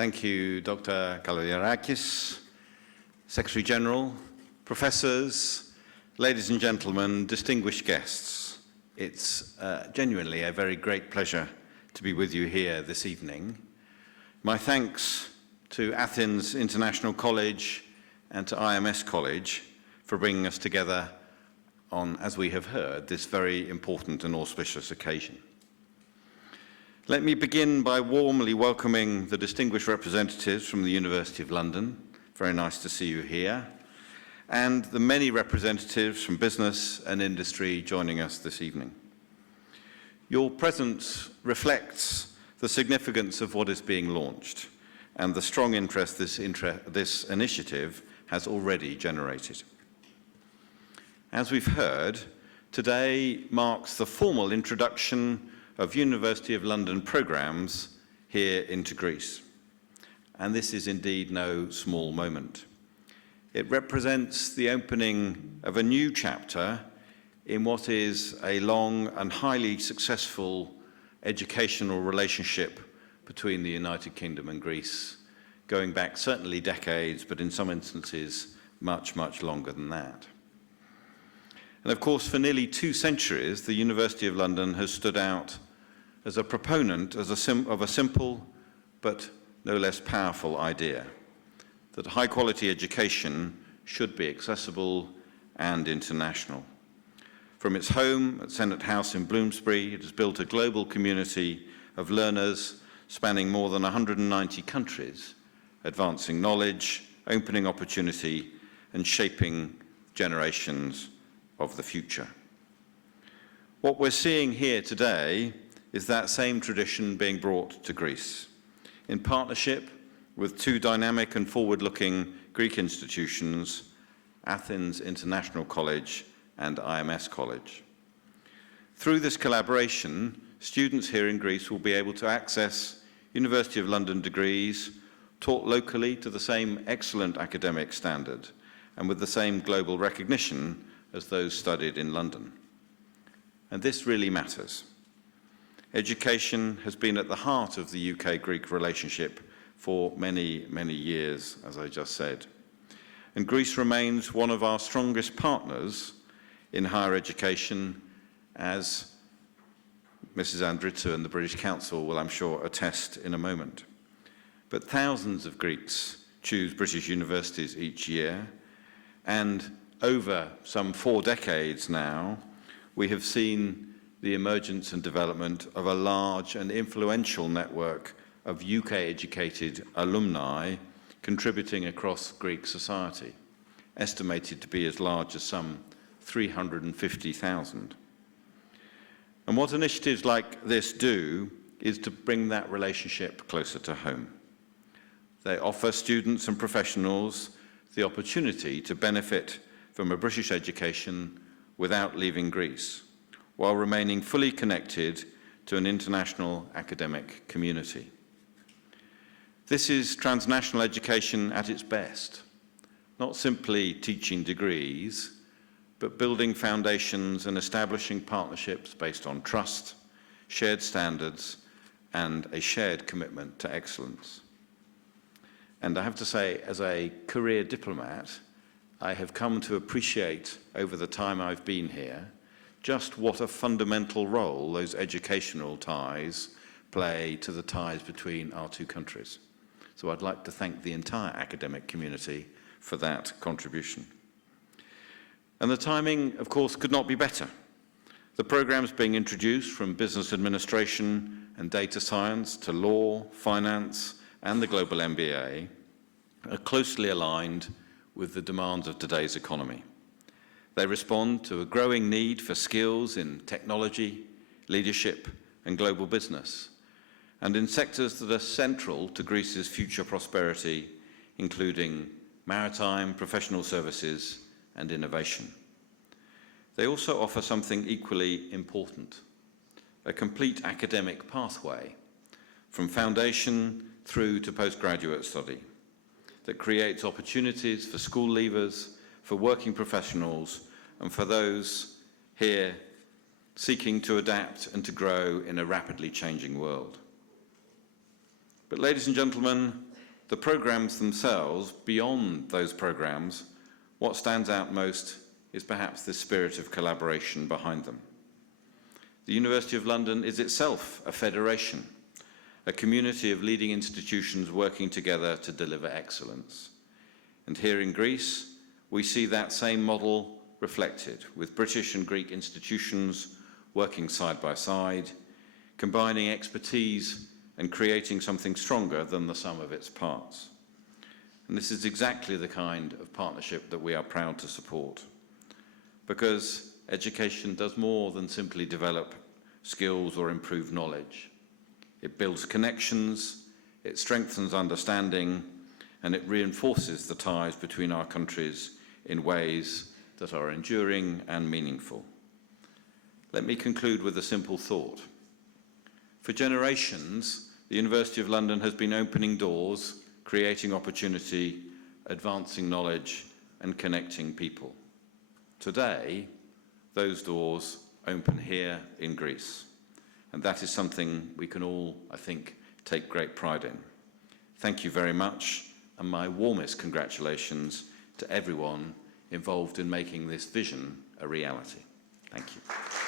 Thank you, Dr. Kalogerakis, Secretary General, professors, ladies and gentlemen, distinguished guests. It's genuinely a very great pleasure to be with you here this evening. My thanks to Athens International College and to IMS College for bringing us together on, as we have heard, this very important and auspicious occasion. Let me begin by warmly welcoming the distinguished representatives from the University of London. Very nice to see you here. And the many representatives from business and industry joining us this evening. Your presence reflects the significance of what is being launched and the strong interest this initiative has already generated. As we've heard, today marks the formal introduction of University of London programs here into Greece. And this is indeed no small moment. It represents the opening of a new chapter in what is a long and highly successful educational relationship between the United Kingdom and Greece, going back certainly decades, but in some instances much, much longer than that. And of course, for nearly 2 centuries, the University of London has stood out as a proponent of a simple but no less powerful idea, that high-quality education should be accessible and international. From its home at Senate House in Bloomsbury, it has built a global community of learners spanning more than 190 countries, advancing knowledge, opening opportunity, and shaping generations of the future. What we're seeing here today is that same tradition being brought to Greece, in partnership with 2 dynamic and forward-looking Greek institutions, Athens International College and IMS College. Through this collaboration, students here in Greece will be able to access University of London degrees taught locally to the same excellent academic standard and with the same global recognition as those studied in London. And this really matters. Education has been at the heart of the UK-Greek relationship for many, many years, as I just said. And Greece remains one of our strongest partners in higher education, as Mrs. Andritzou and the British Council will, I'm sure, attest in a moment. But thousands of Greeks choose British universities each year, and over some 4 decades now, we have seen the emergence and development of a large and influential network of UK-educated alumni contributing across Greek society, estimated to be as large as some 350,000. And what initiatives like this do is to bring that relationship closer to home. They offer students and professionals the opportunity to benefit from a British education without leaving Greece, while remaining fully connected to an international academic community. This is transnational education at its best, not simply teaching degrees, but building foundations and establishing partnerships based on trust, shared standards, and a shared commitment to excellence. And I have to say, as a career diplomat, I have come to appreciate over the time I've been here just what a fundamental role those educational ties play to the ties between our 2 countries. So I'd like to thank the entire academic community for that contribution. And the timing, of course, could not be better. The programs being introduced from business administration and data science to law, finance, and the global MBA are closely aligned with the demands of today's economy. They respond to a growing need for skills in technology, leadership, and global business, and in sectors that are central to Greece's future prosperity, including maritime, professional services, and innovation. They also offer something equally important, a complete academic pathway from foundation through to postgraduate study that creates opportunities for school leavers, for working professionals, and for those here seeking to adapt and to grow in a rapidly changing world. But ladies and gentlemen, the programmes themselves, beyond those programmes, what stands out most is perhaps the spirit of collaboration behind them. The University of London is itself a federation, a community of leading institutions working together to deliver excellence. And here in Greece, we see that same model reflected, with British and Greek institutions working side by side, combining expertise and creating something stronger than the sum of its parts. And this is exactly the kind of partnership that we are proud to support, because education does more than simply develop skills or improve knowledge. It builds connections, it strengthens understanding, and it reinforces the ties between our countries in ways that are enduring and meaningful. Let me conclude with a simple thought. For generations, the University of London has been opening doors, creating opportunity, advancing knowledge, and connecting people. Today, those doors open here in Greece, and that is something we can all, I think, take great pride in. Thank you very much, and my warmest congratulations to everyone involved in making this vision a reality. Thank you.